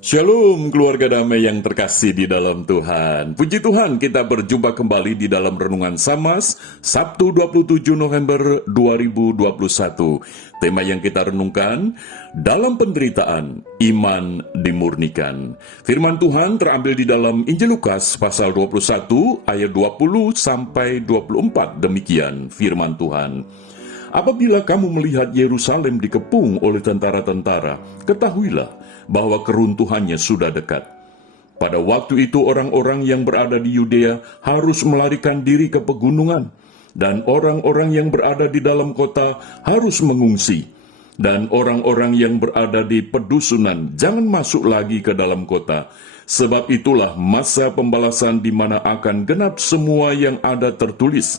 Shalom keluarga damai yang terkasih di dalam Tuhan. Puji Tuhan, kita berjumpa kembali di dalam Renungan Samas, Sabtu 27 November 2021. Tema yang kita renungkan, dalam penderitaan, iman dimurnikan. Firman Tuhan terambil di dalam Injil Lukas pasal 21 ayat 20 sampai 24. Demikian firman Tuhan. Apabila kamu melihat Yerusalem dikepung oleh tentara-tentara, ketahuilah bahwa keruntuhannya sudah dekat. Pada waktu itu orang-orang yang berada di Yudea harus melarikan diri ke pegunungan, dan orang-orang yang berada di dalam kota harus mengungsi, dan orang-orang yang berada di pedusunan jangan masuk lagi ke dalam kota, sebab itulah masa pembalasan di mana akan genap semua yang ada tertulis.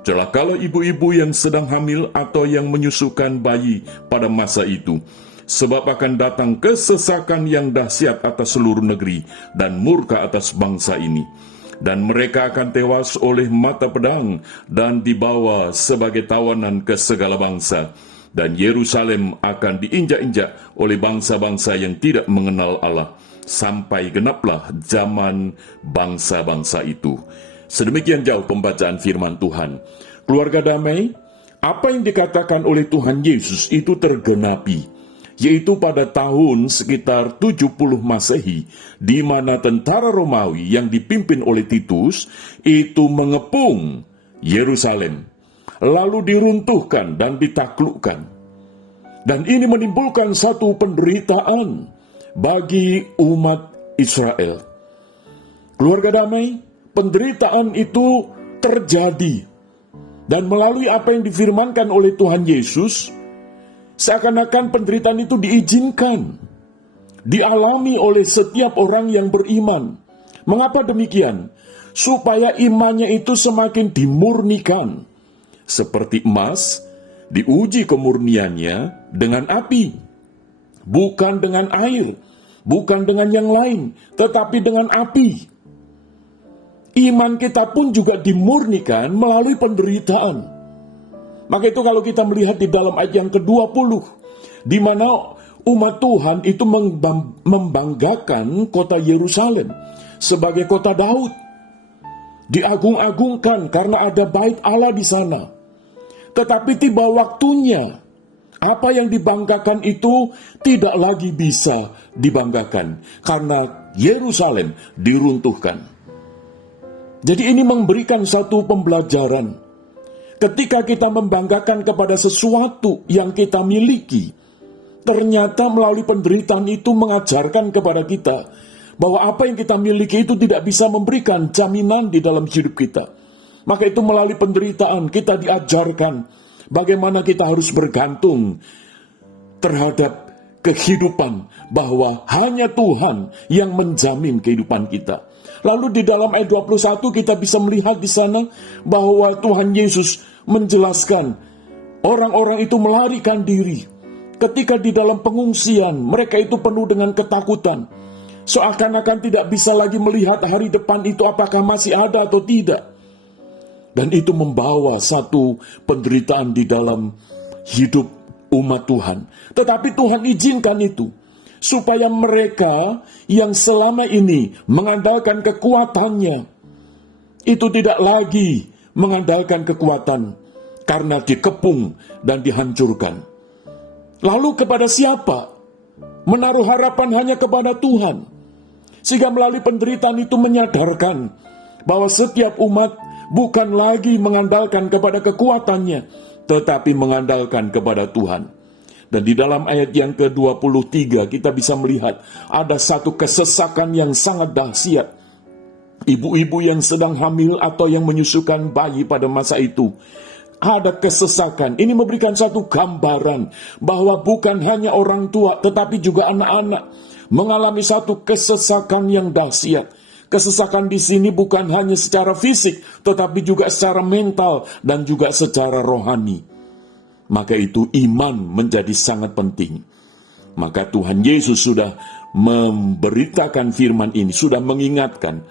Celakalah ibu-ibu yang sedang hamil atau yang menyusukan bayi pada masa itu, sebab akan datang kesesakan yang dahsyat atas seluruh negeri dan murka atas bangsa ini. Dan mereka akan tewas oleh mata pedang dan dibawa sebagai tawanan ke segala bangsa. Dan Yerusalem akan diinjak-injak oleh bangsa-bangsa yang tidak mengenal Allah, sampai genaplah zaman bangsa-bangsa itu. Sedemikian jauh pembacaan firman Tuhan. Keluarga damai, apa yang dikatakan oleh Tuhan Yesus itu tergenapi, yaitu pada tahun sekitar 70 Masehi, di mana tentara Romawi yang dipimpin oleh Titus itu mengepung Yerusalem, lalu diruntuhkan dan ditaklukkan. Dan ini menimbulkan satu penderitaan bagi umat Israel. Keluarga damai, penderitaan itu terjadi, dan melalui apa yang difirmankan oleh Tuhan Yesus, seakan-akan penderitaan itu diizinkan, dialami oleh setiap orang yang beriman. Mengapa demikian? Supaya imannya itu semakin dimurnikan. Seperti emas, diuji kemurniannya dengan api, bukan dengan air, bukan dengan yang lain, tetapi dengan api. Iman kita pun juga dimurnikan melalui penderitaan. Maka itu kalau kita melihat di dalam ayat yang ke-20, di mana umat Tuhan itu membanggakan kota Yerusalem sebagai kota Daud. Diagung-agungkan karena ada bait Allah di sana. Tetapi tiba waktunya, apa yang dibanggakan itu tidak lagi bisa dibanggakan karena Yerusalem diruntuhkan. Jadi ini memberikan satu pembelajaran. Ketika kita membanggakan kepada sesuatu yang kita miliki, ternyata melalui penderitaan itu mengajarkan kepada kita bahwa apa yang kita miliki itu tidak bisa memberikan jaminan di dalam hidup kita. Maka itu melalui penderitaan kita diajarkan bagaimana kita harus bergantung terhadap kehidupan, bahwa hanya Tuhan yang menjamin kehidupan kita. Lalu di dalam ayat 21 kita bisa melihat di sana bahwa Tuhan Yesus menjelaskan orang-orang itu melarikan diri. Ketika di dalam pengungsian, mereka itu penuh dengan ketakutan. Seakan-akan tidak bisa lagi melihat hari depan itu apakah masih ada atau tidak. Dan itu membawa satu penderitaan di dalam hidup umat Tuhan. Tetapi Tuhan izinkan itu, supaya mereka yang selama ini mengandalkan kekuatannya, itu tidak lagi mengandalkan kekuatan karena dikepung dan dihancurkan. Lalu kepada siapa? Menaruh harapan hanya kepada Tuhan. Sehingga melalui penderitaan itu menyadarkan bahwa setiap umat bukan lagi mengandalkan kepada kekuatannya, tetapi mengandalkan kepada Tuhan. Dan di dalam ayat yang ke-23 kita bisa melihat ada satu kesesakan yang sangat dahsyat. Ibu-ibu yang sedang hamil atau yang menyusukan bayi pada masa itu, ada kesesakan. Ini memberikan satu gambaran bahwa bukan hanya orang tua tetapi juga anak-anak mengalami satu kesesakan yang dahsyat. Kesesakan di sini bukan hanya secara fisik tetapi juga secara mental dan juga secara rohani. Maka itu iman menjadi sangat penting. Maka Tuhan Yesus sudah memberitakan firman ini, sudah mengingatkan.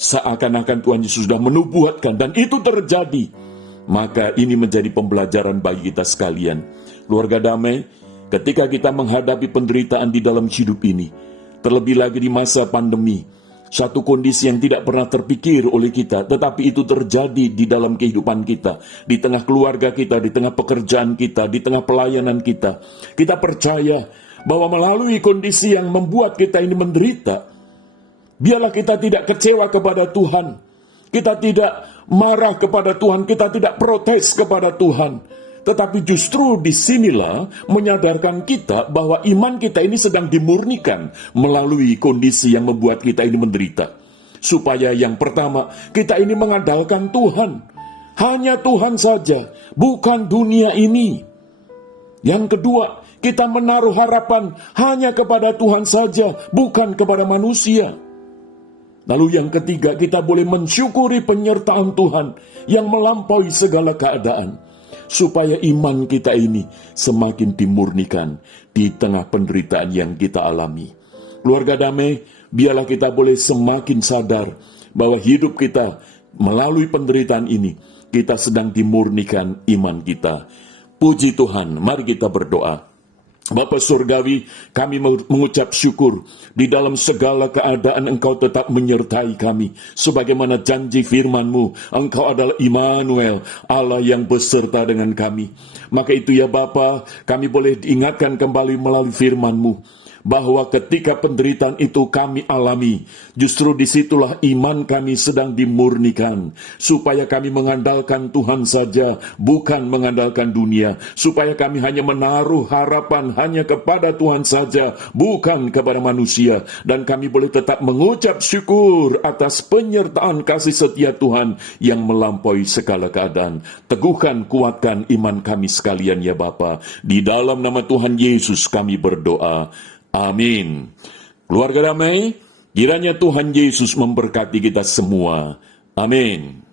Seakan-akan Tuhan Yesus sudah menubuatkan, dan itu terjadi. Maka ini menjadi pembelajaran bagi kita sekalian. Keluarga damai, ketika kita menghadapi penderitaan di dalam hidup ini, Terlebih lagi di masa pandemi, satu kondisi yang tidak pernah terpikir oleh kita, tetapi itu terjadi di dalam kehidupan kita, di tengah keluarga kita, di tengah pekerjaan kita, di tengah pelayanan kita. Kita percaya bahwa melalui kondisi yang membuat kita ini menderita, biarlah kita tidak kecewa kepada Tuhan, kita tidak marah kepada Tuhan, kita tidak protes kepada Tuhan, tetapi justru disinilah menyadarkan kita bahwa iman kita ini sedang dimurnikan melalui kondisi yang membuat kita ini menderita. Supaya yang pertama, kita ini mengandalkan Tuhan. Hanya Tuhan saja, bukan dunia ini. Yang kedua, kita menaruh harapan hanya kepada Tuhan saja, bukan kepada manusia. Lalu yang ketiga, kita boleh mensyukuri penyertaan Tuhan yang melampaui segala keadaan, supaya iman kita ini semakin dimurnikan di tengah penderitaan yang kita alami. Keluarga damai, biarlah kita boleh semakin sadar bahwa hidup kita melalui penderitaan ini, kita sedang dimurnikan iman kita. Puji Tuhan, mari kita berdoa. Bapa Surgawi, kami mengucap syukur di dalam segala keadaan Engkau tetap menyertai kami. Sebagaimana janji firman-Mu, Engkau adalah Immanuel, Allah yang beserta dengan kami. Maka itu ya Bapa, kami boleh diingatkan kembali melalui firman-Mu, bahwa ketika penderitaan itu kami alami, justru disitulah iman kami sedang dimurnikan, supaya kami mengandalkan Tuhan saja, bukan mengandalkan dunia, supaya kami hanya menaruh harapan hanya kepada Tuhan saja, bukan kepada manusia, dan kami boleh tetap mengucap syukur atas penyertaan kasih setia Tuhan yang melampaui segala keadaan. Teguhkan, kuatkan iman kami sekalian ya Bapa. Di dalam nama Tuhan Yesus kami berdoa. Amin. Keluarga damai, kiranya Tuhan Yesus memberkati kita semua. Amin.